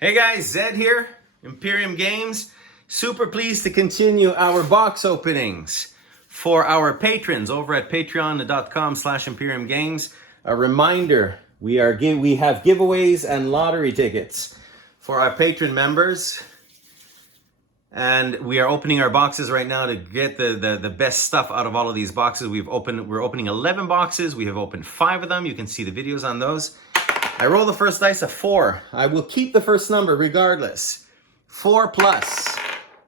Hey guys, Zed here, Imperium Games. Super pleased to continue our box openings for our patrons over at patreon.com/Imperium Games. A reminder, we have giveaways and lottery tickets for our patron members. And we are opening our boxes right now to get the best stuff out of all of these boxes. We're opening 11 boxes. We have opened 5 of them. You can see the videos on those. I roll the first dice, a 4. I will keep the first number regardless. 4 plus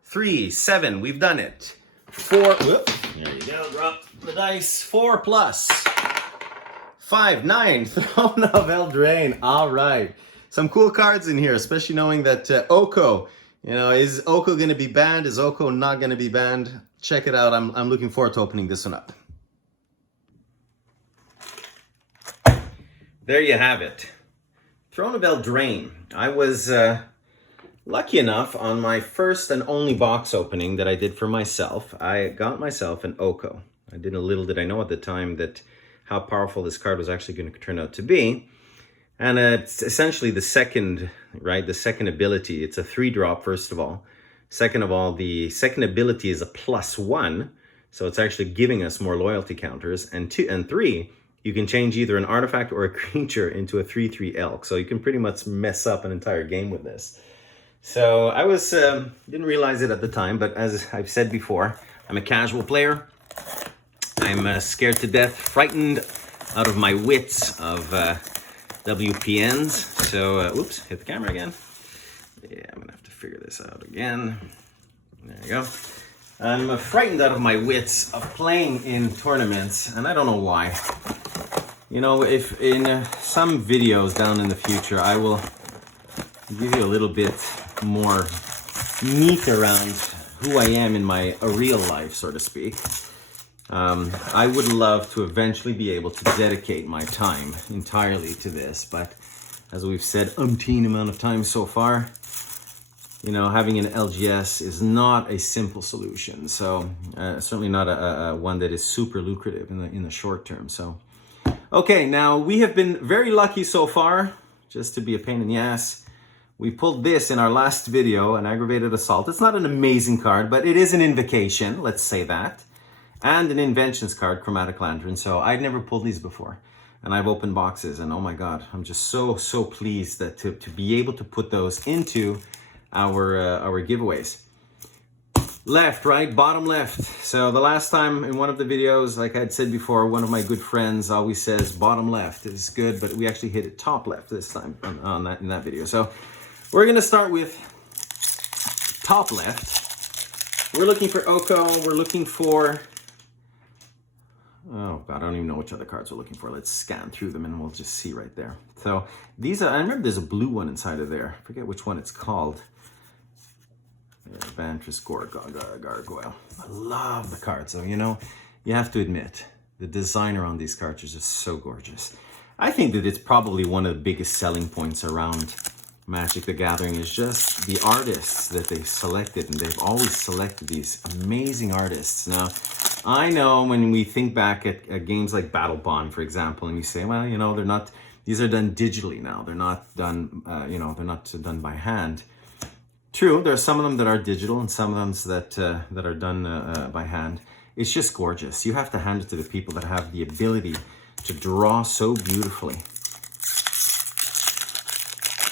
3, 7. We've done it. 4. Whoop, there you go. Drop the dice. 4 plus 5, 9. Throne of Eldraine. All right. Some cool cards in here, especially knowing that Oko. Is Oko going to be banned? Is Oko not going to be banned? Check it out. I'm looking forward to opening this one up. There you have it. Throne of Eldraine. I was lucky enough on my first and only box opening that I did for myself. I got myself an Oko. Little did I know at the time that how powerful this card was actually going to turn out to be. And it's essentially the second, right? The second ability. It's a 3-drop, first of all. Second of all, the second ability is a +1. So it's actually giving us more loyalty counters. And 2 and 3, you can change either an artifact or a creature into a 3/3 elk. So you can pretty much mess up an entire game with this. So I didn't realize it at the time, but as I've said before, I'm a casual player. I'm scared to death, frightened out of my wits of WPNs. So, oops, hit the camera again. Yeah, I'm gonna have to figure this out again. There you go. I'm frightened out of my wits of playing in tournaments, and I don't know why. If in some videos down in the future, I will give you a little bit more meat around who I am in my real life, so to speak. I would love to eventually be able to dedicate my time entirely to this, but as we've said umpteen amount of times so far, having an LGS is not a simple solution. So certainly not a one that is super lucrative in the short term. So, okay, now we have been very lucky so far, just to be a pain in the ass. We pulled this in our last video, an Aggravated Assault. It's not an amazing card, but it is an invocation, let's say that. And an Inventions card, Chromatic Lantern. So I'd never pulled these before. And I've opened boxes, and oh my God, I'm just so pleased that to be able to put those into our giveaways. Left, right, bottom, left. So the last time in one of the videos, like I'd said before, one of my good friends always says bottom left is good, but we actually hit it top left this time in that video. So we're gonna start with top left. We're looking for Oko. We're looking for, oh God, I don't even know which other cards we're looking for. Let's scan through them and we'll just see right there. So these are, I remember there's a blue one inside of there. I forget which one it's called. Vantress Gargoyle. I love the cards though, you have to admit, the designer on these cards is just so gorgeous. I think that it's probably one of the biggest selling points around Magic the Gathering is just the artists that they've selected, and they've always selected these amazing artists. Now, I know when we think back at games like Battle Bond, for example, and you say, well, they're not, these are done digitally now. They're not done, they're not done by hand. True, there are some of them that are digital and some of them that are done by hand. It's just gorgeous. You have to hand it to the people that have the ability to draw so beautifully.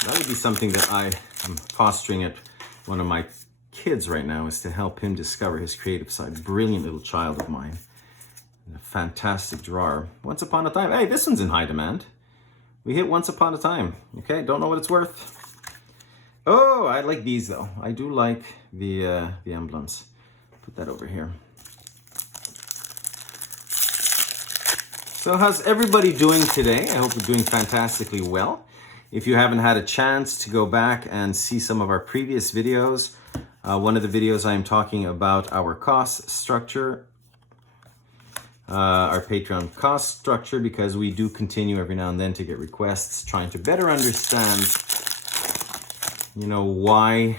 That would be something that I am fostering at one of my kids right now, is to help him discover his creative side. Brilliant little child of mine. And a fantastic drawer. Once Upon a Time. Hey, this one's in high demand. We hit Once Upon a Time. Okay, don't know what it's worth. Oh, I like these though. I do like the emblems. Put that over here. So how's everybody doing today? I hope we're doing fantastically well. If you haven't had a chance to go back and see some of our previous videos, one of the videos I am talking about our cost structure, our Patreon cost structure, because we do continue every now and then to get requests trying to better understand why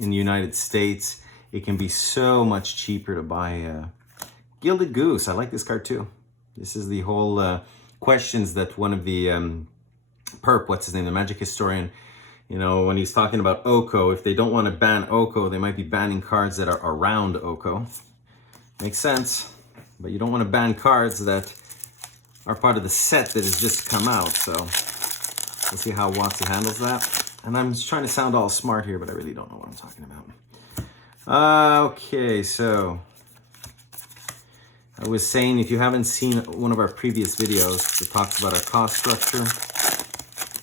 in the United States it can be so much cheaper to buy Gilded Goose. I like this card too. This is the whole questions that one of the perp, what's his name, the magic historian, You know, when he's talking about Oko, if they don't want to ban Oko, they might be banning cards that are around Oko. Makes sense. But you don't want to ban cards that are part of the set that has just come out. So we'll see how WotC handles that. And I'm just trying to sound all smart here, but I really don't know what I'm talking about. Okay, so I was saying, if you haven't seen one of our previous videos that talks about our cost structure,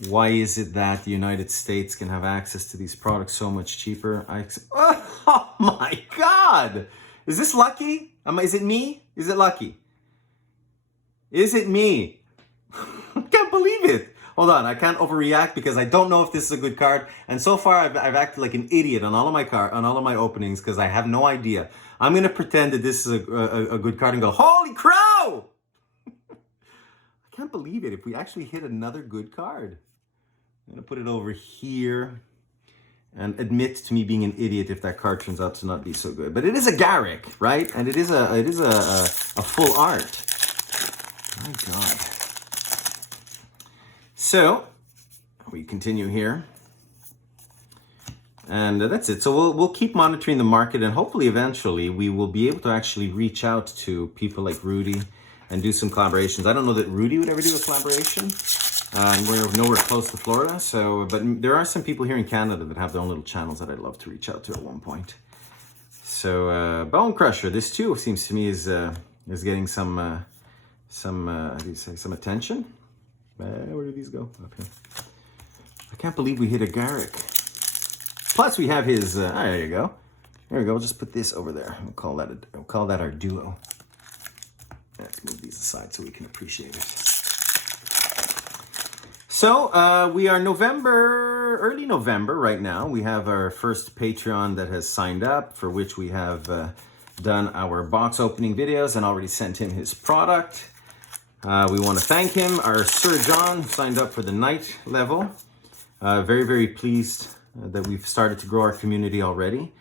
why is it that the United States can have access to these products so much cheaper? Oh my God! Is this lucky? Is it me? Is it lucky? Is it me? I can't believe it. Hold on, I can't overreact because I don't know if this is a good card. And so far, I've acted like an idiot on all of my openings because I have no idea. I'm gonna pretend that this is a good card and go, holy crow! I can't believe it. If we actually hit another good card, I'm gonna put it over here and admit to me being an idiot if that card turns out to not be so good. But it is a Garrick, right? And it is a full art. My God. So we continue here, and that's it. So we'll keep monitoring the market, and hopefully eventually we will be able to actually reach out to people like Rudy and do some collaborations. I don't know that Rudy would ever do a collaboration. We're nowhere close to Florida, so but there are some people here in Canada that have their own little channels that I'd love to reach out to at one point. So Bone Crusher, this too seems to me is getting some attention. Where do these go? Up here. I can't believe we hit a Garrick. Plus we have his. There you go. There we go. We'll just put this over there. We'll call that our duo. Let's move these aside so we can appreciate it. So we are early November right now. We have our first Patreon that has signed up, for which we have done our box opening videos and already sent him his product. We want to thank him. Our Sir John signed up for the night level. Very, very pleased that we've started to grow our community already.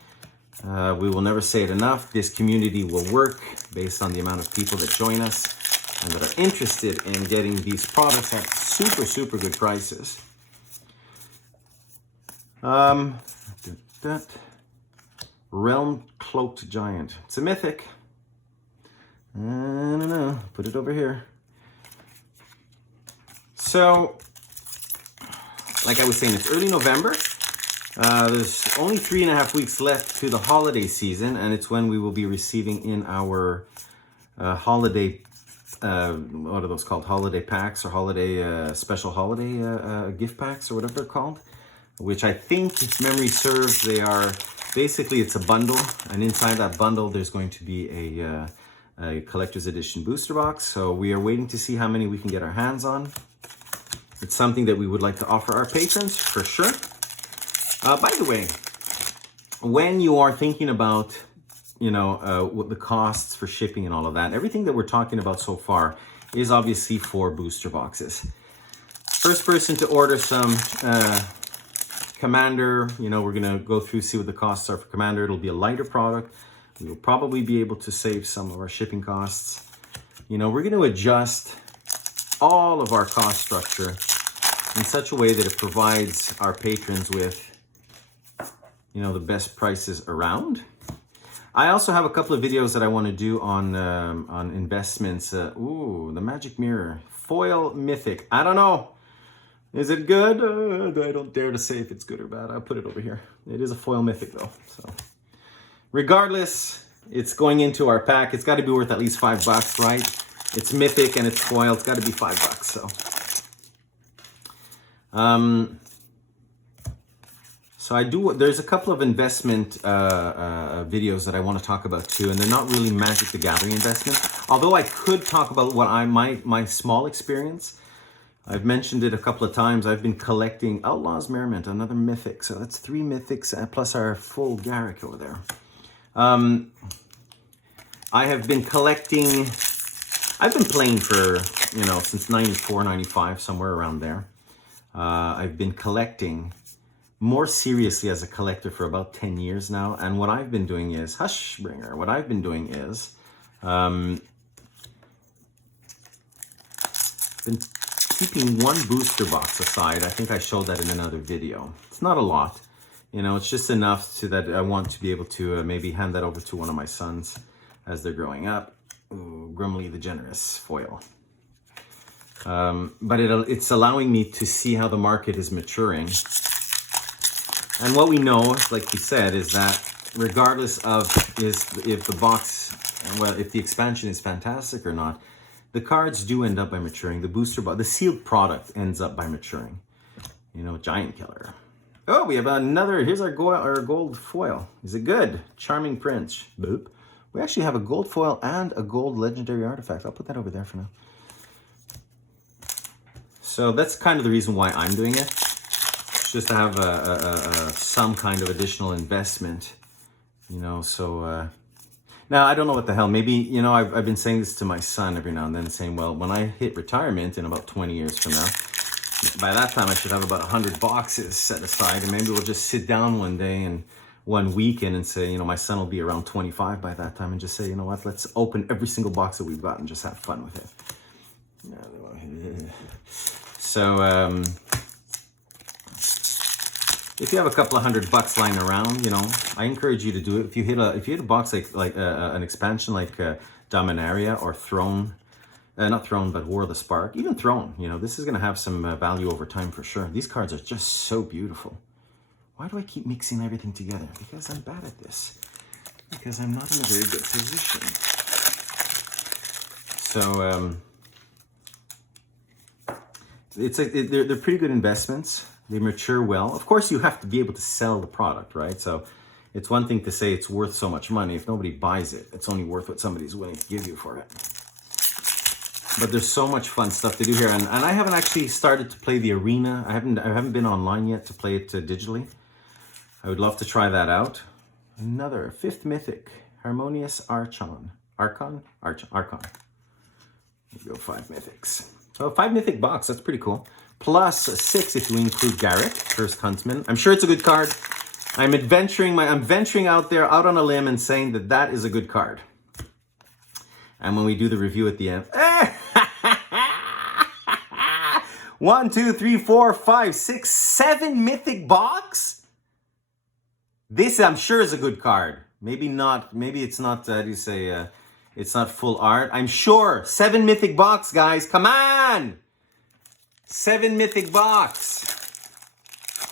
We will never say it enough. This community will work based on the amount of people that join us and that are interested in getting these products at super, super good prices. Realm Cloaked Giant. It's a mythic. I don't know. Put it over here. So, like I was saying, it's early November. There's only 3.5 weeks left to the holiday season, and it's when we will be receiving in our holiday, what are those called? Holiday packs or holiday, special holiday gift packs or whatever they're called, which I think, if memory serves, they are, basically it's a bundle, and inside that bundle there's going to be a collector's edition booster box. So we are waiting to see how many we can get our hands on. It's something that we would like to offer our patrons, for sure. By the way, when you are thinking about, what the costs for shipping and all of that, everything that we're talking about so far is obviously for booster boxes. First person to order some Commander, we're going to go through, see what the costs are for Commander. It'll be a lighter product. We will probably be able to save some of our shipping costs. We're going to adjust all of our cost structure in such a way that it provides our patrons with, the best prices around. I also have a couple of videos that I want to do on investments. Ooh, the Magic Mirror. Foil Mythic. I don't know. Is it good? I don't dare to say if it's good or bad. I'll put it over here. It is a Foil Mythic though. So, regardless, it's going into our pack. It's got to be worth at least $5, right? It's Mythic and it's foil. It's got to be $5. So, there's a couple of investment videos that I want to talk about too, and they're not really Magic the Gathering investments. Although I could talk about what my small experience. I've mentioned it a couple of times. I've been collecting Outlaws Merriment, another Mythic. So that's 3 Mythics plus our full Garrick over there. I have been collecting. I've been playing for since 94, 95, somewhere around there. I've been collecting more seriously as a collector for about 10 years now. And what I've been doing is, Hushbringer, what I've been doing is, been keeping one booster box aside. I think I showed that in another video. It's not a lot. You know, it's just enough so that I want to be able to maybe hand that over to one of my sons as they're growing up. Ooh, Grumly the Generous foil. But it's allowing me to see how the market is maturing. And what we know, like we said, is that regardless of if the box, well, if the expansion is fantastic or not, the cards do end up by maturing. The booster box, the sealed product ends up by maturing. You know, Giant Killer. Oh, we have another, here's our gold foil. Is it good? Charming Prince. Boop. We actually have a gold foil and a gold legendary artifact. I'll put that over there for now. So that's kind of the reason why I'm doing it. It's just to have some kind of additional investment, you know, so... Now, I don't know what the hell. Maybe, you know, I've been saying this to my son every now and then, saying, well, when I hit retirement in about 20 years from now, by that time I should have about 100 boxes set aside, and maybe we'll just sit down one day and one weekend and say, you know, my son will be around 25 by that time, and just say, you know what, let's open every single box that we've got and just have fun with it. So, if you have a couple of $100 lying around, you know, I encourage you to do it. If you hit a box like an expansion like Dominaria or Throne, not Throne, but War of the Spark, even Throne, you know, this is going to have some value over time for sure. These cards are just so beautiful. Why do I keep mixing everything together? Because I'm bad at this. Because I'm not in a very good position. So, they're pretty good investments. They mature well. Of course, you have to be able to sell the product, right? So it's one thing to say it's worth so much money. If nobody buys it, it's only worth what somebody's willing to give you for it. But there's so much fun stuff to do here. And I haven't actually started to play the arena. I haven't been online yet to play it digitally. I would love to try that out. Another 5th Mythic, Harmonious Archon. Archon. There you go, 5 Mythics. So 5 Mythic box, that's pretty cool. Plus 6 if you include Garrett, First Huntsman. I'm sure it's a good card. I'm venturing out there, out on a limb and saying that that is a good card. And when we do the review at the end, 1, 2, 3, 4, 5, 6, 7 Mythic box? This I'm sure is a good card. Maybe not, maybe it's not, how do you say, it's not full art. I'm sure. 7 Mythic box, guys. Come on! 7 Mythic box.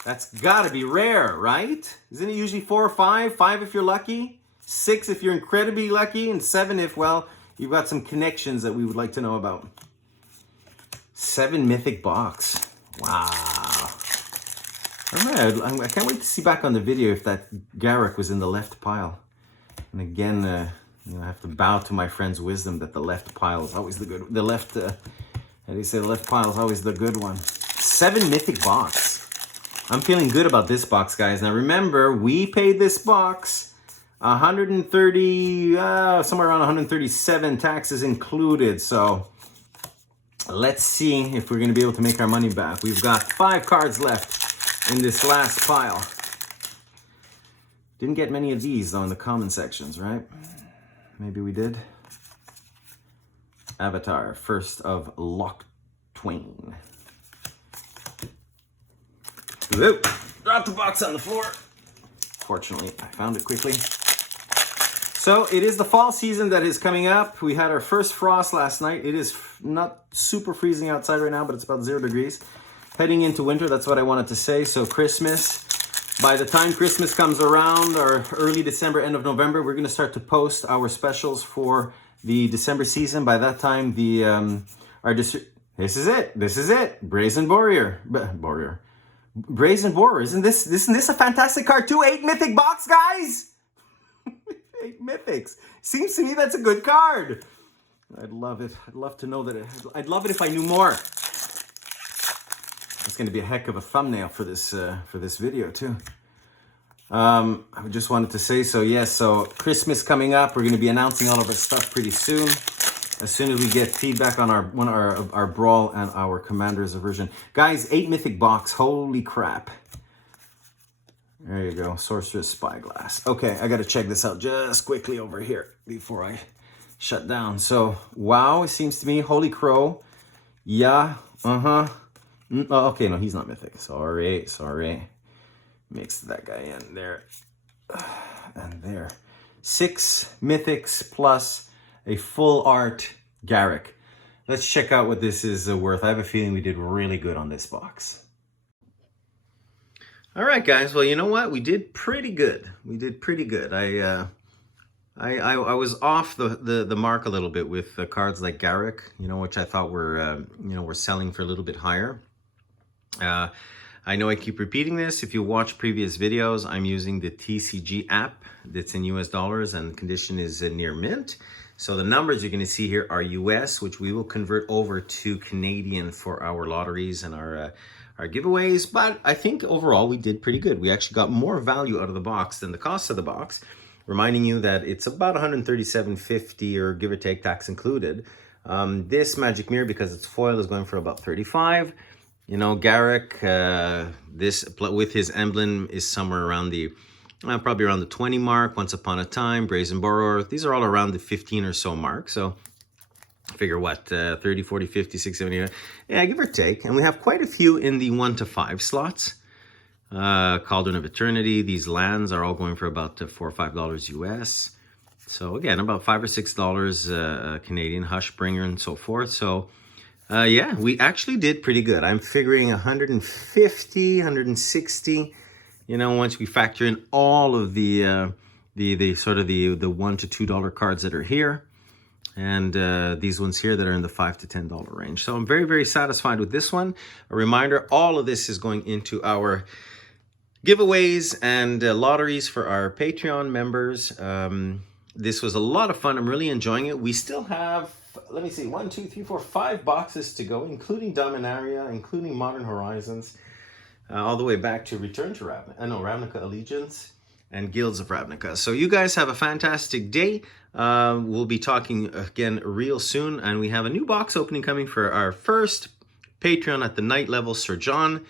That's gotta be rare, right? Isn't it usually 4 or 5? 5 if you're lucky, 6 if you're incredibly lucky, and 7 if, well, you've got some connections that we would like to know about. 7 Mythic box. Wow. I can't wait to see back on the video if that Garrick was in the left pile. And again, you know, I have to bow to my friend's wisdom that the left pile is always the good. The left. How do you say the left pile is always the good one? 7 Mythic box. I'm feeling good about this box, guys. Now remember, we paid this box 130, somewhere around 137, taxes included. So let's see if we're going to be able to make our money back. We've got 5 cards left in this last pile. Didn't get many of these though in the common sections, right? Maybe we did. Avatar, first of Loch Twain. Oop, dropped the box on the floor. Fortunately, I found it quickly. So it is the fall season that is coming up. We had our first frost last night. It is not super freezing outside right now, but it's about 0 degrees. Heading into winter, that's what I wanted to say. So Christmas, by the time Christmas comes around, or early December, end of November, we're going to start to post our specials for the December season. By that time, this is it. Brazen Warrior. Brazen Warrior. Isn't this a fantastic card too? 8 Mythic box, guys. 8 Mythics. Seems to me that's a good card. I'd love it. I'd love to know that. I'd love it if I knew more. It's going to be a heck of a thumbnail for this video too. I just wanted to say, so yes, so Christmas coming up. We're going to be announcing all of our stuff pretty soon. As soon as we get feedback on our Brawl and our Commander's version. Guys, 8 Mythic box. Holy crap. There you go. Sorceress Spyglass. Okay, I got to check this out just quickly over here before I shut down. So, wow, it seems to me. Holy Crow. Yeah. Oh, okay, no, he's not mythic. Sorry. Mix that guy in there. And there. 6 mythics plus a full art Garrick. Let's check out what this is worth. I have a feeling we did really good on this box. All right, guys. Well, you know what? We did pretty good. I was off the mark a little bit with cards like Garrick, which I thought were selling for a little bit higher. I know I keep repeating this. If you watch previous videos, I'm using the TCG app that's in US dollars and the condition is near mint. So the numbers you're going to see here are US, which we will convert over to Canadian for our lotteries and our giveaways. But I think overall we did pretty good. We actually got more value out of the box than the cost of the box, reminding you that it's about $137.50 or give or take tax included. This Magic Mirror, because it's foil, is going for about $35. Garrick, this with his emblem is somewhere around the probably around the 20 mark. Once Upon a Time, Brazen Borrower, these are all around the 15 or so mark. So figure what, 30, 40, 50, 60, 70, yeah, give or take. And we have quite a few in the 1 to 5 slots. Cauldron of Eternity, these lands are all going for about $4 or $5 US. So again, about $5 or $6 Canadian, Hushbringer and so forth. So yeah, we actually did pretty good. I'm figuring 150, 160. Once we factor in all of the sort of the $1 to $2 cards that are here, and these ones here that are in the $5 to $10 range. So I'm very, very satisfied with this one. A reminder, all of this is going into our giveaways and lotteries for our Patreon members. This was a lot of fun. I'm really enjoying it. We still have, let me see, 1, 2, 3, 4, 5 boxes to go, including Dominaria, including Modern Horizons, all the way back to Return to Ravnica Allegiance and Guilds of Ravnica. So you guys have a fantastic day. We'll be talking again real soon, and we have a new box opening coming for our first Patreon at the night level, Sir John,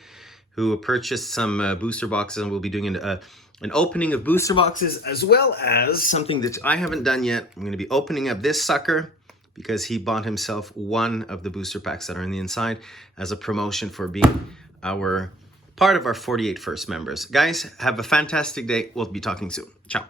who purchased some booster boxes, and we'll be doing an opening of booster boxes, as well as something that I haven't done yet. I'm going to be opening up this sucker because he bought himself one of the booster packs that are in the inside as a promotion for being part of our 48 first members. Guys, have a fantastic day. We'll be talking soon. Ciao.